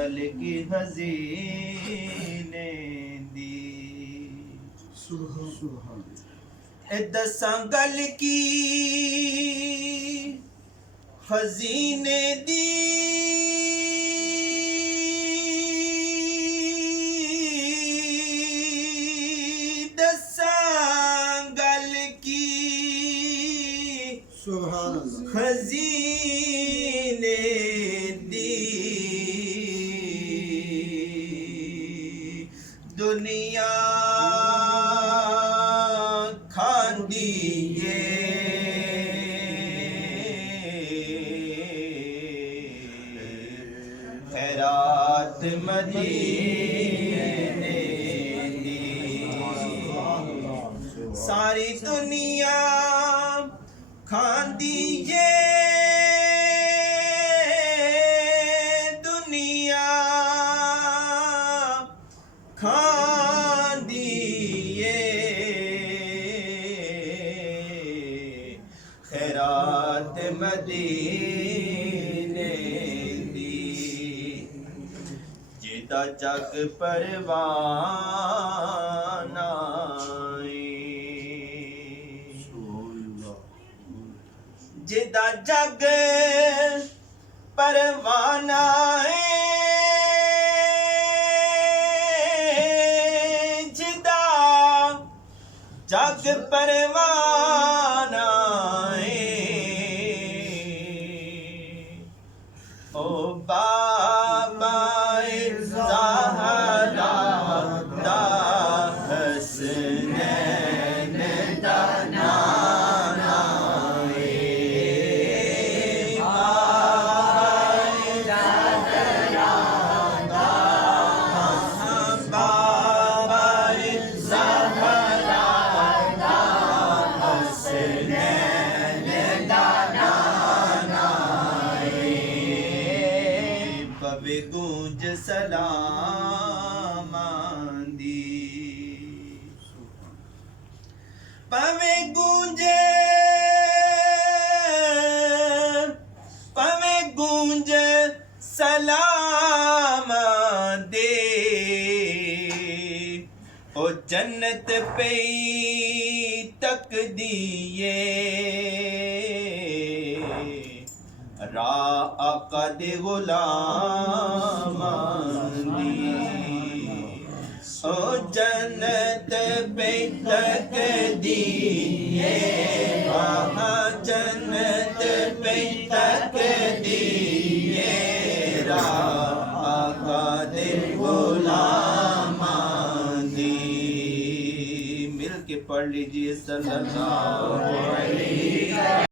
संगल की हसीने दी दसांगल की हसीने दी दसांगल की हसीने दी दुनिया खांदी ये खैरात मदीने दी सारी दुनिया खांदी ये दुनिया खांदी ये खैरात मदीने दी जिदा जग परवाना जिदा जग परवाना जिदा जग परवाना ओ बाबा ज़हरा दा हसनैन दा नाना पवे गूंज सलामांदी पवे गूंज सलाम दे ओ जन्नत पे तक दिए रा आका दे गुलाम दी ओ जन्नत पे तक दिए जन्नत पे तक दिए रा आका दे गुलाम दी मिल के पढ़ लीजिए सल्लल्लाहु अलैहि